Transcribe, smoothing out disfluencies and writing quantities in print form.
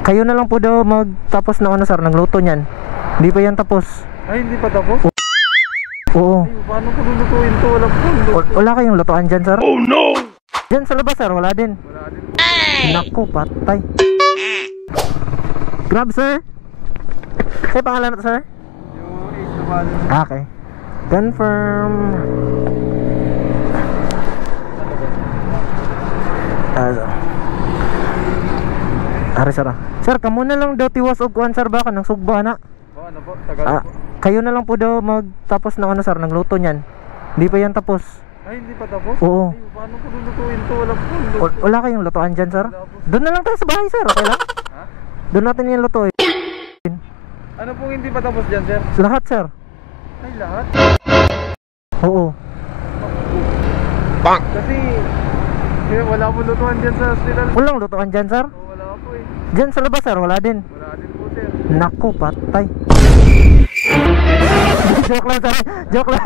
Kayo na lang po daw magtapos na ano sir, ng luto niyan. Hindi pa yan tapos. Ay, hindi pa tapos? Oo. Ay, paano ko lulutuin to? Walang pundo. Wala kayong lutuan dyan sir? Oh no! Dyan sa labas sir, wala din. Wala din. Naku, patay. Grab sir. Sa'yo pangalan na to sir? Yung Ace Lumalo. Okay. Confirm. Ari sir. Sir, kamo na lang daw tiwas og kuan sir baka nang sugba na. Oh, ano po? Tagal po. Kayo na lang po daw magtapos ng ano sir, ng luto niyan. Hindi pa yan tapos. Ay, hindi pa tapos? Oo. Ay, paano ko lulutuin to? Walang pundo. Wala kayong lutuan dyan sir? Doon na lang tayo sa bahay sir, okay lang? Ha? Doon natin yung lutuin. Ano pong hindi pa tapos dyan, sir? Lahat sir. Ay, lahat? Oo. Kasi wala po lutuan dyan sa hospital. Walang lutuan dyan sir? Oh, wala po eh. Dyan sa labas sir, wala din. Wala din po, sir. Naku, patay. Joke lang sir. Joke lang.